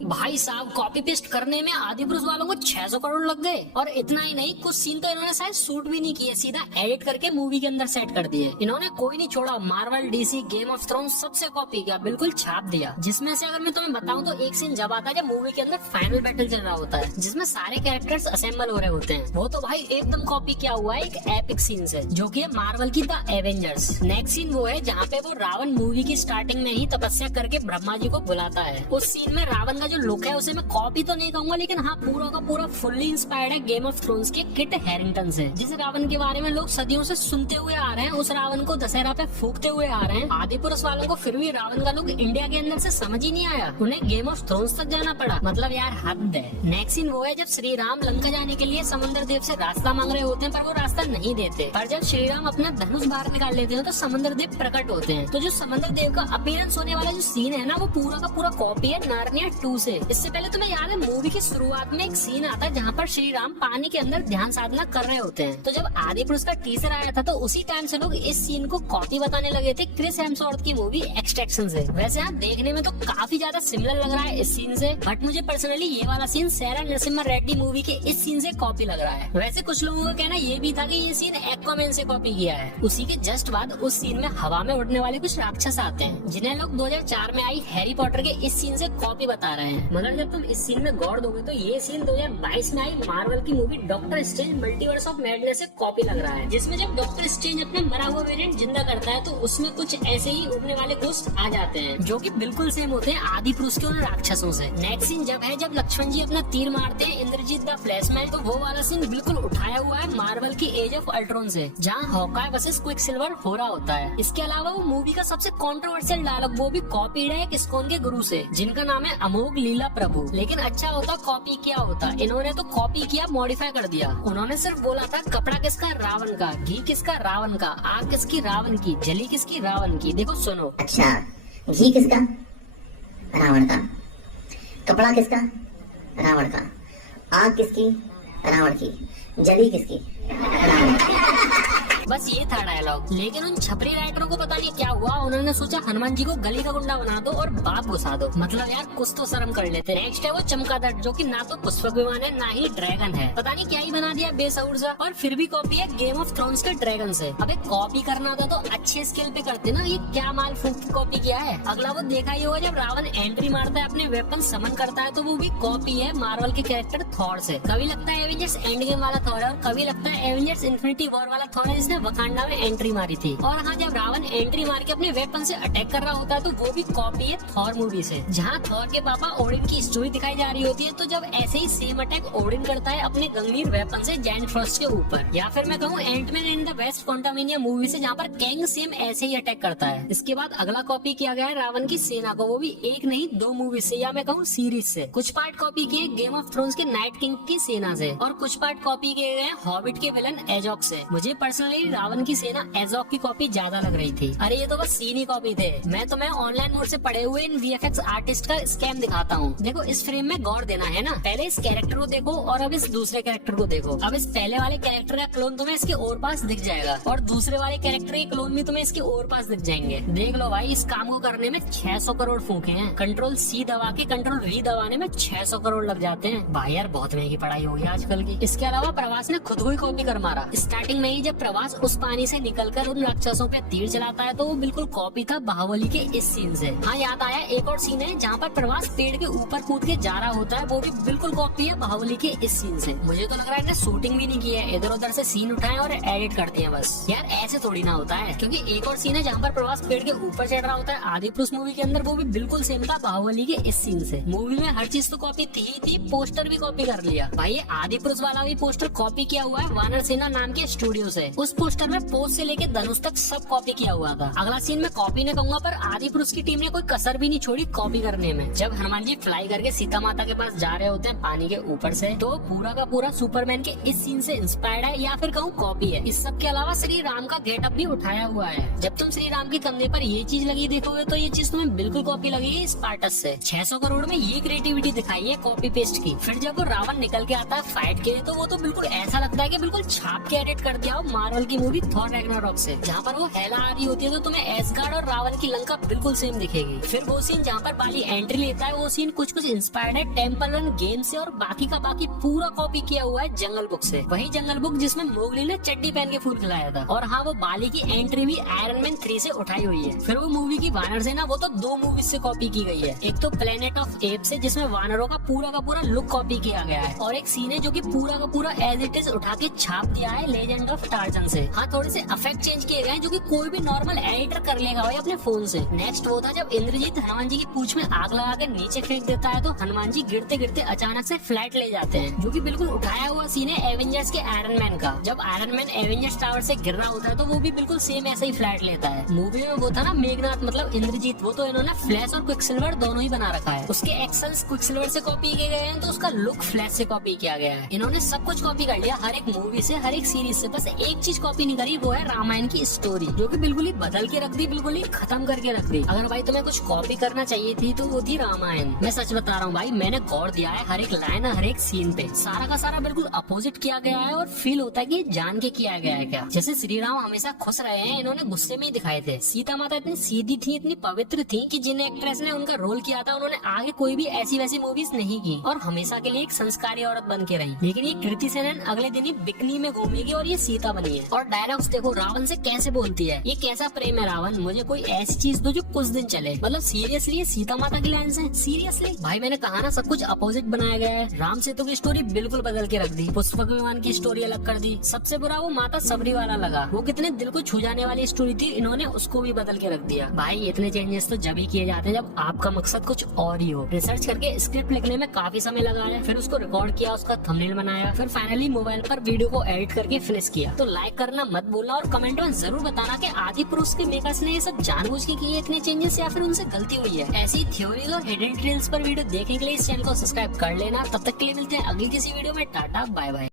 भाई साहब copy paste करने में आदि पुरुष वालों को 600 करोड़ लग गए। और इतना ही नहीं, कुछ सीन तो इन्होंने शायद शूट भी नहीं किए, सीधा एडिट करके मूवी के अंदर सेट कर दिए। इन्होंने कोई नहीं छोड़ा, Marvel, DC, game of thrones सबसे कॉपी किया, बिल्कुल छाप दिया। जिसमें से अगर मैं तुम्हें बताऊं तो एक सीन जब आता है जब मूवी के अंदर फाइनल बैटल चल रहा होता है, जिसमें सारे कैरेक्टर्स असेंबल हो रहे होते हैं, वो तो भाई एकदम कॉपी किया हुआ है एक एपिक सीन से, जो की है मार्वल की द एवेंजर्स। नेक्स्ट सीन वो है जहाँ पे वो रावण मूवी की स्टार्टिंग में ही तपस्या करके ब्रह्मा जी को बुलाता है। उस सीन में रावण का जो लुक है उसे मैं कॉपी तो नहीं कहूंगा, लेकिन हाँ पूरा का पूरा फुल्ली इंस्पायर्ड है गेम ऑफ थ्रोन्स के किट हैरिंगटन से। जिस रावण के बारे में लोग सदियों से सुनते हुए आ रहे हैं, उस रावण को दशहरा पे फूकते हुए आ रहे हैं। आदि पुरुष वालों को फिर भी रावण का लुक इंडिया के अंदर से समझ ही नहीं आया, उन्हें गेम ऑफ थ्रोन्स तक जाना पड़ा। मतलब यार हद है। नेक्स्ट सीन वो है जब श्री राम लंका जाने के लिए समंदर देव से रास्ता मांग रहे होते हैं, पर वो रास्ता नहीं देते। पर जब श्री राम अपना धनुष बाहर निकाल लेते हैं तो समंदर देव प्रकट होते हैं। तो जो समंदर देव का अपीयरेंस होने वाला जो सीन है ना, वो पूरा का पूरा कॉपी है नार्निया 2 से। इससे पहले तुम्हें याद है मूवी की शुरुआत में एक सीन आता है जहाँ पर श्री राम पानी के अंदर ध्यान साधना कर रहे होते हैं। तो जब आदि पुरुष का टीजर आया था तो उसी टाइम से लोग इस सीन को कॉपी बताने लगे थे क्रिस हेम्सवर्थ की मूवी एक्सट्रैक्शन से। वैसे यहाँ देखने में तो काफी ज्यादा सिमिलर लग रहा है इस सीन से, बट मुझे पर्सनली ये वाला सीन सैरा नरसिम्हा रेड्डी मूवी के इस सीन से कॉपी लग रहा है। वैसे कुछ लोगों का कहना ये भी था कि ये सीन एक्वामैन से कॉपी किया है। उसी के जस्ट बाद उस सीन में हवा में उड़ने वाले कुछ राक्षस आते हैं, जिन्हें लोग 2004 में आई हैरी पॉटर के इस सीन से कॉपी बता रहे हैं। मगर जब तुम इस सीन में गौर दोगे तो ये सीन 2022 में आई मार्वल की movie doctor strange multiverse of madness से कॉपी लग रहा है, जिसमें जब डॉक्टर स्ट्रेंज अपना मरा हुआ वेरिएंट जिंदा करता है तो उसमें कुछ ऐसे ही उड़ने वाले घोस्ट आ जाते हैं, जो कि बिल्कुल सेम होते हैं आदि पुरुष के उन राक्षसों से। नेक्स्ट सीन जब है जब लक्ष्मण जी अपना तीर मारते हैं इंद्रजीत द फ्लैश में, तो वो वाला सीन बिल्कुल उठाया हुआ है मार्वल की एज ऑफ अल्ट्रॉन से, जहाँ हॉकाय वर्सेस क्विकसिल्वर हो रहा होता है। इसके अलावा वो मूवी का सबसे कंट्रोवर्शियल डायलॉग वो भी कॉपीड है एक इस्कॉन के गुरु से, जिनका नाम है अमोघ लीला प्रभु। लेकिन अच्छा होता कॉपी क्या होता, इन्होंने तो कॉपी किया, मॉडिफाई कर दिया। उन्होंने सिर्फ बोला था कपड़ा किसका रावण का, घी किसका रावण का, आग किसकी रावण की, जली किसकी रावण की। देखो सुनो, अच्छा घी किसका रावण का, कपड़ा किसका रावण का, आग किसकी रावण की, जली किसकी रावण की। बस ये था डायलॉग। लेकिन उन छपरी राइटरों को पता नहीं क्या हुआ, उन्होंने सोचा हनुमान जी को गली का गुंडा बना दो और बाप घुसा दो। मतलब यार कुछ तो शर्म कर लेते। नेक्स्ट है वो चमगादड़, जो कि ना तो पुष्पक विमान है ना ही ड्रैगन है, पता नहीं क्या ही बना दिया बेसउर सा। और फिर भी कॉपी है गेम ऑफ थ्रोन्स के ड्रैगन से। अबे कॉपी करना था तो अच्छे स्केल पे करते ना, ये क्या माल फूक की कॉपी किया है। अगला वो देखा ही होगा जब रावण एंट्री मारता है, अपने वेपन समन करता है, तो वो भी कॉपी है मार्वल के कैरेक्टर थॉर से। कभी लगता है एवेंजर्स एंड गेम वाला थॉर है और कभी लगता है एवेंजर्स इन्फिनिटी वॉर वाला थॉर है जिसने वकांडा में एंट्री मारी थी। और हाँ, जब रावण एंट्री मार के अपने वेपन से अटैक कर रहा होता है तो वो भी कॉपी है थॉर मूवी से, जहाँ थॉर के पापा ओडिन की स्टोरी दिखाई जा रही होती है। तो जब ऐसे ही सेम अटैक ओडिन करता है अपने गंभीर वेपन से जायंट फ्रॉस्ट के ऊपर, या फिर मैं कहूँ Antman and the Wasp Quantumania movie से, जहाँ पर कैंग सेम ऐसे ही अटैक करता है। इसके बाद अगला कॉपी किया गया है रावण की सेना को, वो भी एक नहीं 2 मूवी से, या मैं कहूँ सीरीज से। कुछ पार्ट कॉपी किए गेम ऑफ थ्रोन्स के नाइट किंग की सेना से, और कुछ पार्ट कॉपी किए गए हॉबिट के विलन एजॉक से। मुझे पर्सनली रावण की सेना एजॉक की कॉपी ज्यादा लग रही थी। अरे ये तो बस सीन ही कॉपी थे। मैं तुम्हें ऑनलाइन मोड से पढ़े हुए इन वीएफएक्स आर्टिस्ट का स्कैम दिखाता हूँ। देखो इस फ्रेम में गौर देना है ना, पहले इस कैरेक्टर को देखो और अब इस दूसरे कैरेक्टर को देखो। अब इस पहले वाले कैरेक्टर का क्लोन तुम्हें इसके और पास दिख जाएगा और दूसरे वाले कैरेक्टर के क्लोन भी तुम्हें इसके और पास दिख जाएंगे। देख लो भाई, इस काम को करने में 600 करोड़ फूके हैं। कंट्रोल C दबा के कंट्रोल V दबाने में 600 करोड़ लग जाते हैं। भाई यार बहुत महंगी पढ़ाई हो गई आजकल की। इसके अलावा प्रवास ने खुद को ही कॉपी कर मारा। स्टार्टिंग में ही जब प्रवास उस पानी से निकलकर उन राक्षसों पे तीर चलाता है तो वो बिल्कुल कॉपी था बाहुबली के इस सीन से। हाँ याद आया, एक और सीन है जहाँ पर प्रवास पेड़ के ऊपर कूद के जा रहा होता है, वो भी बिल्कुल कॉपी है बाहुबली के इस सीन से। मुझे तो लग रहा है इन्हें शूटिंग भी नहीं की है, इधर उधर से सीन उठाए और एडिट करते हैं बस। यार ऐसे थोड़ी ना होता है, क्योंकि एक और सीन है जहाँ पर प्रवास पेड़ के ऊपर चढ़ रहा होता है आदि पुरुष मूवी के अंदर, वो भी बिल्कुल सेम था बाहुबली के इस सीन से। मूवी में हर चीज तो कॉपी थी ही थी, पोस्टर भी कॉपी कर लिया। भाई ये आदि पुरुष वाला भी पोस्टर कॉपी किया हुआ है वानर सेना नाम के स्टूडियो से। उस पोस्टर में पोज से लेके धनुष तक सब कॉपी किया हुआ था। अगला सीन में कॉपी ने कहूंगा, पर आदि पुरुष की टीम ने कोई कसर भी नहीं छोड़ी कॉपी करने में। जब हनुमान जी फ्लाई करके सीता माता के पास जा रहे होते हैं पानी के ऊपर से, तो पूरा का पूरा सुपरमैन के इस सीन से इंस्पायर्ड है, या फिर कहूँ कॉपी है। इस सब के अलावा श्री राम का गेटअप भी उठाया हुआ है। जब तुम श्री राम के कंधे पर ये चीज लगी देखोगे तो ये चीज तुम्हें बिल्कुल कॉपी लगेगी स्पार्टस से। 600 करोड़ में ये क्रिएटिविटी दिखाई है कॉपी पेस्ट की। फिर जब वो रावण निकल के आता है फाइट के लिए, तो वो तो बिल्कुल ऐसा लगता है कि बिल्कुल छाप के एडिट कर दिया हो मार्वल की मूवी थॉर रैग्नारॉक से, जहाँ पर वो हेला आ रही होती है तो तुम्हें एसगार्ड और रावण की लंका बिल्कुल सेम दिखेगी। फिर वो सीन जहाँ पर बाली एंट्री लेता है, वो सीन कुछ इंस्पायर्ड है टेम्पल रन गेम से, और बाकी का बाकी पूरा कॉपी किया हुआ है जंगल बुक से। वही जंगल बुक जिसमें मोगली ने चड्डी पहन के फूल खिलाया था। और हाँ, वो बाली की एंट्री भी आयरन मैन 3 से उठाई हुई है। फिर वो मूवी की वानर सेना, वो तो 2 मूवीज से कॉपी की गई है। एक तो प्लेनेट ऑफ एप से, जिसमें वानरों का पूरा लुक कॉपी किया गया है, और एक सीन है जो कि पूरा का पूरा एज इट इज उठा के छाप दिया है लेजेंड ऑफ टार्जन से। हाँ, थोड़े से इफेक्ट चेंज किए गए हैं जो कि कोई भी नॉर्मल एडिटर कर लेगा भाई अपने फोन से। नेक्स्ट वो था जब इंद्रजीत हनुमान जी की पूंछ में आग लगा के नीचे फेंक देता है, तो हनुमान जी गिरते गिरते अचानक से फ्लैट ले जाते हैं, जो कि बिल्कुल उठाया हुआ सीन है एवेंजर्स के आयरन मैन का। जब आयरन मैन एवेंजर्स टावर से गिर रहा होता है तो वो भी बिल्कुल सेम ऐसे ही फ्लैट लेता है। मूवी में वो था ना मेघनाथ मतलब इंद्रजीत, वो तो इन्होंने फ्लैश और क्विकसिल्वर दोनों ही बना रखा है। उसके एक्सेल्स क्विकसिल्वर से कॉपी किए गए हैं, तो उसका लुक फ्लैश से कॉपी किया गया है। इन्होंने सब कुछ कॉपी कर लिया, हर एक मूवी से, हर एक सीरीज से। बस एक चीज कॉपी नहीं करी, वो है रामायण की स्टोरी, जो कि बिल्कुल ही बदल के रख दी, बिल्कुल ही खत्म करके रख दी। अगर भाई तुम्हें कुछ कॉपी करना चाहिए थी तो वो थी रामायण। मैं सच बता रहा हूँ भाई, मैंने गौर दिया है हर एक लाइन, हर एक सीन पे, सारा का सारा बिल्कुल अपोजिट किया गया है, और फील होता है कि जान के किया गया है क्या। जैसे श्री राम हमेशा खुश रहे हैं, इन्होंने गुस्से में ही दिखाए थे। सीता माता इतनी सीधी थी, इतनी पवित्र थी कि जिन एक्ट्रेस ने उनका रोल किया था उन्होंने आगे कोई भी ऐसी वैसी मूवीज नहीं की, और हमेशा के लिए एक संस्कारी औरत बन के रही। लेकिन ये कृति सेनन अगले दिन ही बिकनी में घूमेगी और ये सीता बनी है। और डायलॉग्स देखो, रावण से कैसे बोलती है, ये कैसा प्रेम है रावण, मुझे कोई ऐसी चीज दो जो कुछ दिन चले। मतलब सीरियसली ये सीता माता की लाइन है, सीरियसली भाई। मैंने कहा ना, सब कुछ अपोजिट बनाया गया है। राम सेतु की स्टोरी बिल्कुल बदल के रख दी, पुष्पक विमान की स्टोरी अलग कर दी। सबसे बुरा वो माता सबरी वाला लगा, वो कितने दिल को छू जाने वाली स्टोरी थी, इन्होंने उसको भी बदल के रख दिया। भाई इतने चेंजेस तो जब ही किए जाते हैं जब आपका मकसद कुछ और ही हो। रिसर्च करके स्क्रिप्ट लिखने में काफी समय लगा है, फिर उसको रिकॉर्ड किया, उसका थंबनेल बनाया, फिर फाइनली मोबाइल पर वीडियो को एडिट करके फिनिश किया। तो लाइक करना मत भूलना, और कमेंट में जरूर बताना कि आदिपुरुष के मेकर्स ने ये सब जानबूझ के किए इतने चेंजेस, या फिर उनसे गलती हुई है। ऐसी थ्योरीज और हिडन ट्रेल्स पर वीडियो देखने के लिए इस चैनल को सब्सक्राइब कर लेना। तब तक के लिए मिलते हैं अगली किसी वीडियो में। Tata bye bye.